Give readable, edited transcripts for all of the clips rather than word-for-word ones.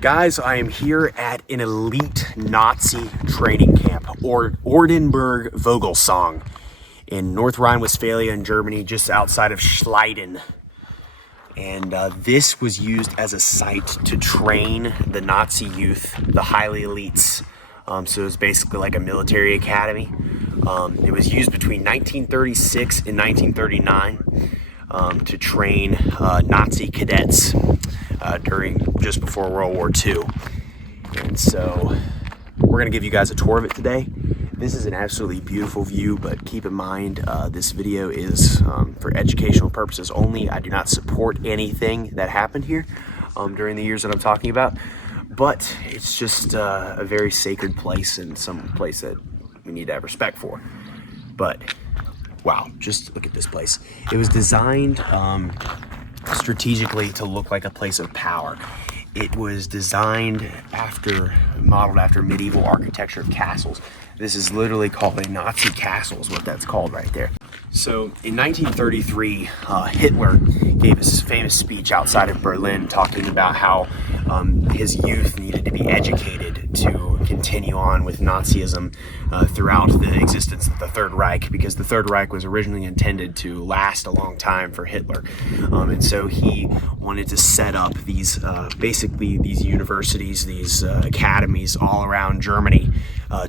Guys, I am here at an elite Nazi training camp, or Ordensburg Vogelsang, in North-Rhine Westphalia in Germany, just outside of Schleiden. And this was used as a site to train the Nazi youth, the highly elites. So it was basically like a military academy. It was used between 1936 and 1939 to train Nazi cadets just before World War II. And so we're gonna give you guys a tour of it today. This is an absolutely beautiful view, but keep in mind this video is for educational purposes only. I do not support anything that happened here during the years that I'm talking about, but it's just a very sacred place and some place that we need to have respect for. But wow, just look at this place. It was designed strategically to look like a place of power. It was modeled after medieval architecture of castles. This is literally called a Nazi castle, is what that's called right there. So in 1933, Hitler gave his famous speech outside of Berlin talking about how his youth needed to be educated to continue on with Nazism throughout the existence of the Third Reich, because the Third Reich was originally intended to last a long time for Hitler. And so he wanted to set up these, basically these universities, these academies all around Germany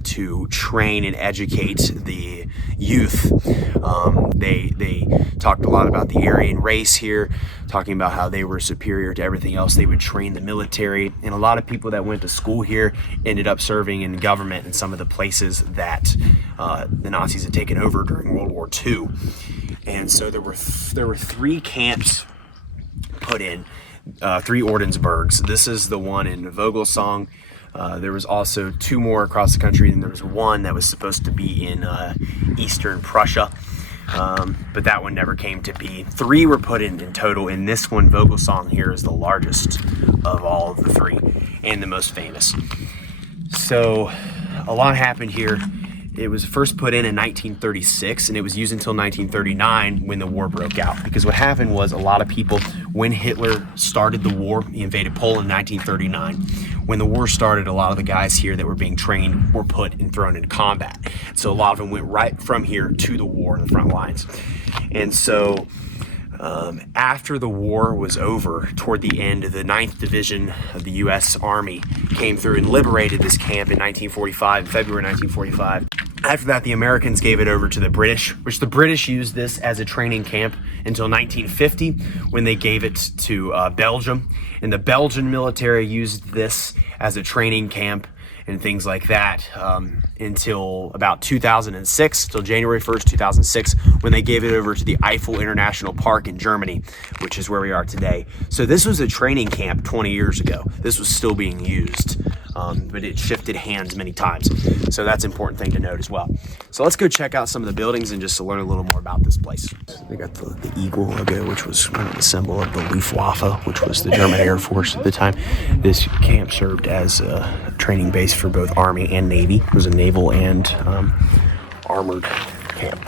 to train and educate the youth. They talked a lot about the Aryan race here, talking about how they were superior to everything else. They would train the military, and a lot of people that went to school here ended up serving in government in some of the places that the Nazis had taken over during World War II. And so there were three camps put in, three Ordensburgs. This is the one in Vogelsang. There was also two more across the country, and there was one that was supposed to be in Eastern Prussia, but that one never came to be. Three were put in total, and this one, Vogelsang here, is the largest of all of the three and the most famous. So a lot happened here. It was first put in 1936, and it was used until 1939 when the war broke out. Because what happened was, a lot of people, when Hitler started the war, he invaded Poland in 1939. When the war started, a lot of the guys here that were being trained were put and thrown into combat. So a lot of them went right from here to the war in the front lines. And so after the war was over, toward the end, the 9th Division of the U.S. Army came through and liberated this camp in 1945, February 1945. After that, the Americans gave it over to the British, which the British used this as a training camp until 1950, when they gave it to Belgium. And the Belgian military used this as a training camp and things like that until about 2006, till January 1st, 2006, when they gave it over to the Eiffel International Park in Germany, which is where we are today. So this was a training camp 20 years ago. This was still being used, but it shifted hands many times. So that's an important thing to note as well. So let's go check out some of the buildings and just to learn a little more about this place. They got the eagle logo, which was kind of the symbol of the Luftwaffe, which was the German Air Force at the time. This camp served as a training base for both Army and Navy. It was a naval and armored camp.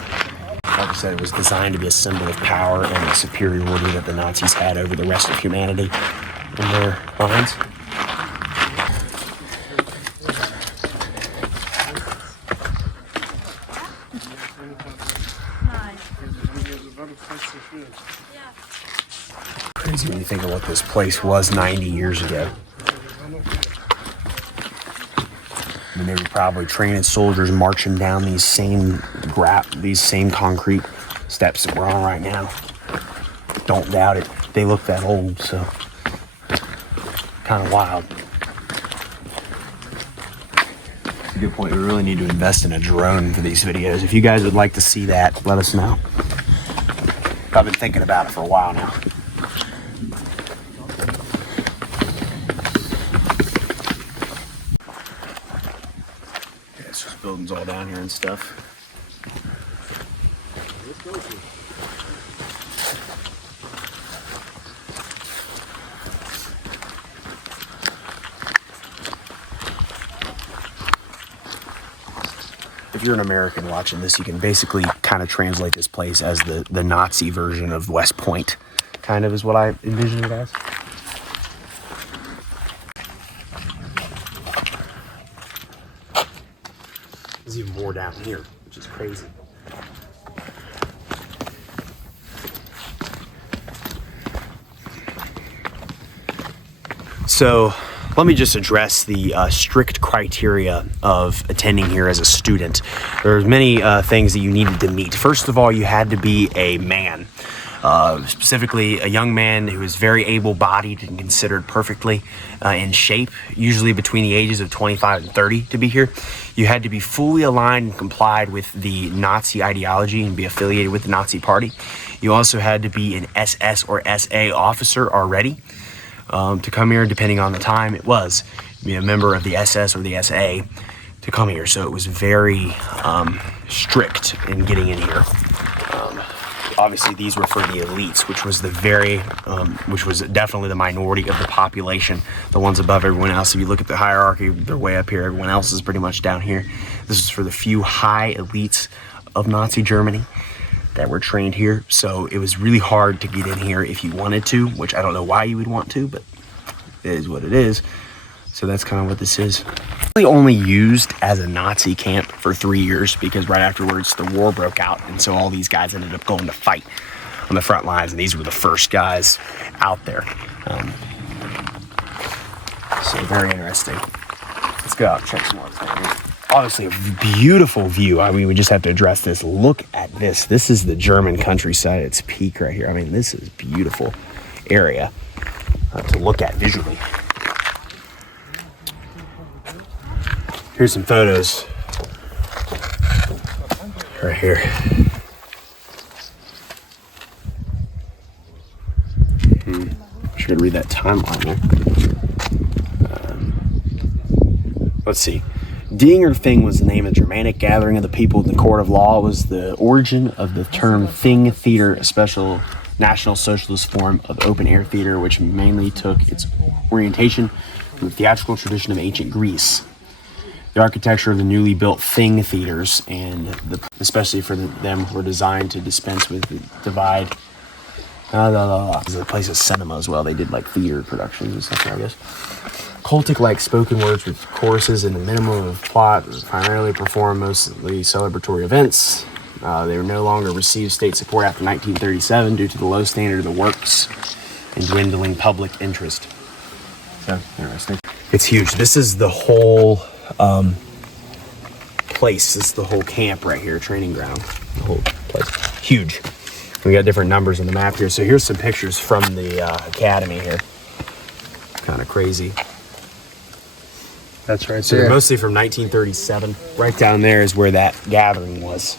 Like I said, it was designed to be a symbol of power and the superiority that the Nazis had over the rest of humanity in their minds. Crazy when you think of what this place was 90 years ago. I mean, they were probably training soldiers marching down these same concrete steps that we're on right now. Don't doubt it. They look that old, so kind of wild. That's a good point. We really need to invest in a drone for these videos. If you guys would like to see that, let us know. I've been thinking about it for a while now. Buildings all down here and stuff. If you're an American watching this, you can basically kind of translate this place as the Nazi version of West Point, kind of is what I envision it as. There's even more down here, which is crazy. So let me just address the strict criteria of attending here as a student. There's many things that you needed to meet. First of all, you had to be a man, specifically a young man who is very able-bodied and considered perfectly in shape, usually between the ages of 25 and 30 to be here. You had to be fully aligned and complied with the Nazi ideology and be affiliated with the Nazi party. You also had to be an SS or SA officer already. To come here, depending on the time it was, be a member of the SS or the SA to come here. So it was very strict in getting in here. Obviously, these were for the elites, which was which was definitely the minority of the population, the ones above everyone else. If you look at the hierarchy, they're way up here. Everyone else is pretty much down here. This is for the few high elites of Nazi Germany that were trained here. So it was really hard to get in here if you wanted to, which I don't know why you would want to, but it is what it is. So that's kind of what this is. Really only used as a Nazi camp for 3 years because right afterwards the war broke out, and so all these guys ended up going to fight on the front lines, and these were the first guys out there. So very interesting. Let's go out and check some more things. Obviously a beautiful view. I mean, we just have to address this. Look at this. This is the German countryside at its peak right here. I mean, this is a beautiful area to look at visually. Here's some photos right here. Should read that timeline there. Let's see. Dinger Thing was the name of the Germanic gathering of the people in the court of law. It was the origin of the term Thing Theater, a special National Socialist form of open-air theater, which mainly took its orientation from the theatrical tradition of ancient Greece. The architecture of the newly built Thing theaters, and especially for them, were designed to dispense with the divide. This is a place of cinema as well. They did like theater productions and stuff, I guess. Cultic-like spoken words with choruses and a minimum of plot were primarily performed mostly celebratory events. They were no longer received state support after 1937 due to the low standard of the works and dwindling public interest. So, interesting. It's huge. This is the whole place. This is the whole camp right here, training ground. The whole place. Huge. We got different numbers on the map here. So here's some pictures from the academy here. Kind of crazy. That's right. So they're mostly from 1937. Right down there is where that gathering was.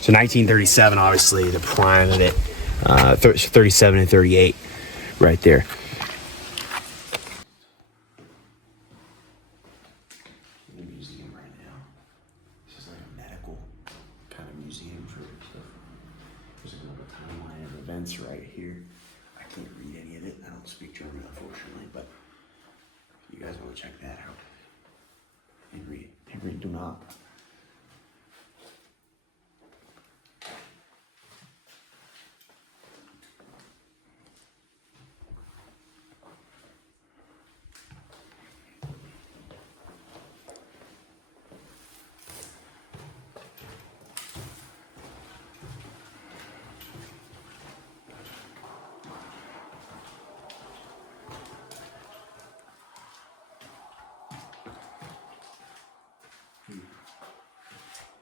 So 1937, obviously, the prime of it. 37 and 38, right there. The museum right now. This is like a medical kind of museum for stuff. There's a little timeline of events right here. I can't read any of it. I don't speak German, unfortunately, but if you guys want to check that out. Henry do not.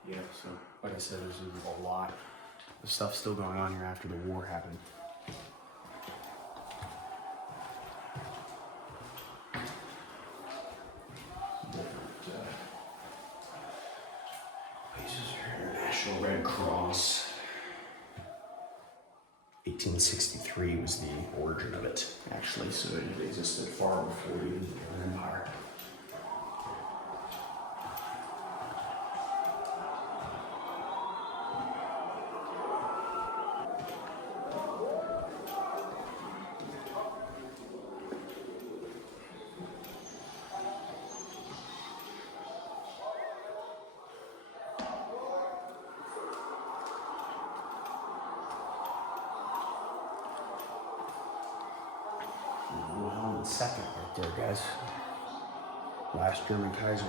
Yeah, so like I said, there's a lot of stuff still going on here after the war happened. Different places here. National Red Cross. 1863 was the origin of it, actually, so it existed far before even the empire. Second right there, guys. Last German Kaiser.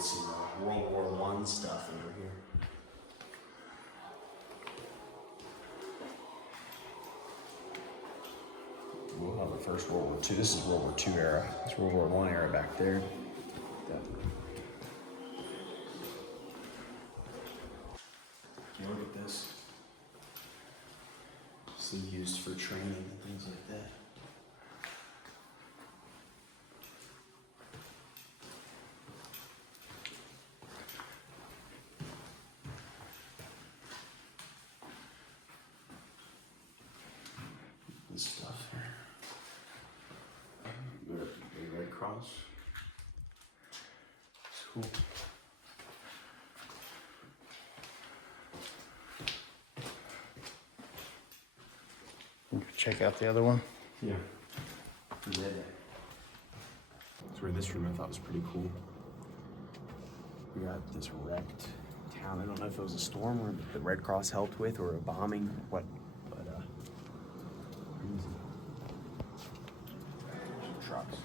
with some World War I stuff over here. We'll have the First World War II. This is World War II era. It's World War I era back there. You look at this. This is used for training and things like that. This stuff here. The Red Cross. It's cool. Check out the other one. Yeah. That's where this room I thought was pretty cool. We got this wrecked town. I don't know if it was a storm or the Red Cross helped with or a bombing, what, but crazy. Trucks.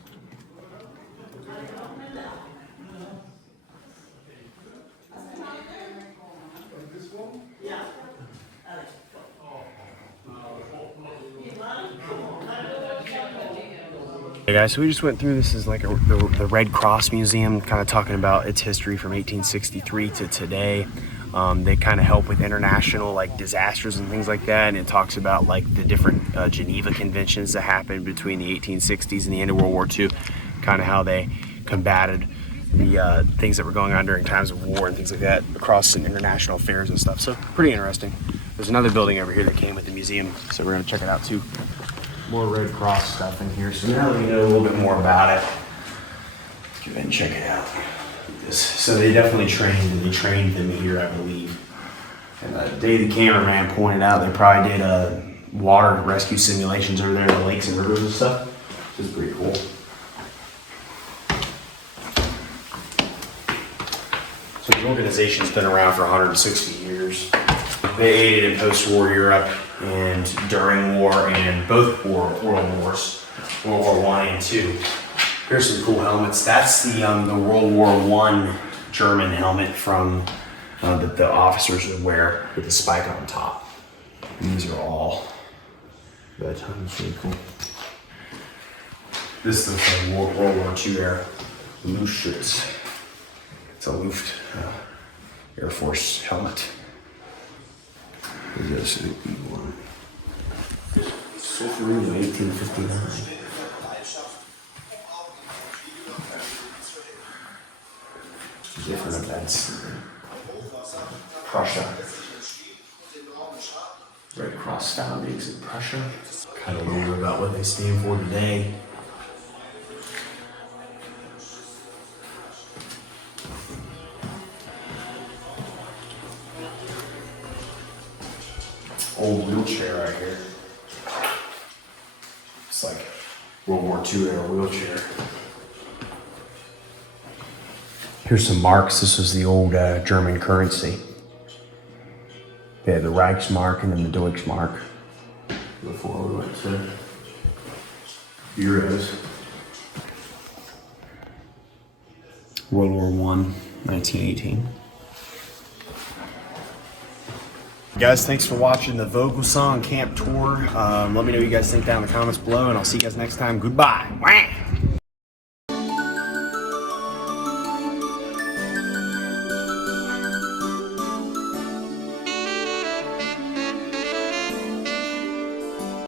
Hey guys, so we just went through, this is like the Red Cross Museum, kind of talking about its history from 1863 to today. They kind of help with international like disasters and things like that, and it talks about like the different Geneva conventions that happened between the 1860s and the end of World War II, kind of how they combated the things that were going on during times of war and things like that across some international affairs and stuff. So pretty interesting. There's another building over here that came with the museum, so we're gonna check it out too. More Red Cross stuff in here. So now that we know a little bit more about it, let's go ahead and check it out. So they definitely trained them here, I believe. And Dave, the cameraman, pointed out they probably did water rescue simulations over there in the lakes and rivers and stuff. Which is pretty cool. So the organization's been around for 160 years. They aided in post-war Europe and during war and both world wars, World War I and II. Here's some cool helmets. That's the World War I German helmet from that the officers would wear with the spike on top. And these are all that time. It's really cool. This is the World War II era Luftschutz. It's a Luft Air Force helmet. This is an eagle one. So through 1859. Different events. Prussia. Red Cross style gigs in Prussia. Kind of a little bit about what they stand for today. Old wheelchair right here. It's like World War II era wheelchair. Here's some marks. This was the old German currency. They had the Reichsmark and then the Deutschmark before we went to euros. World War I, 1918. Guys, thanks for watching the Vogelsang camp tour. Let me know what you guys think down in the comments below, and I'll see you guys next time. Goodbye.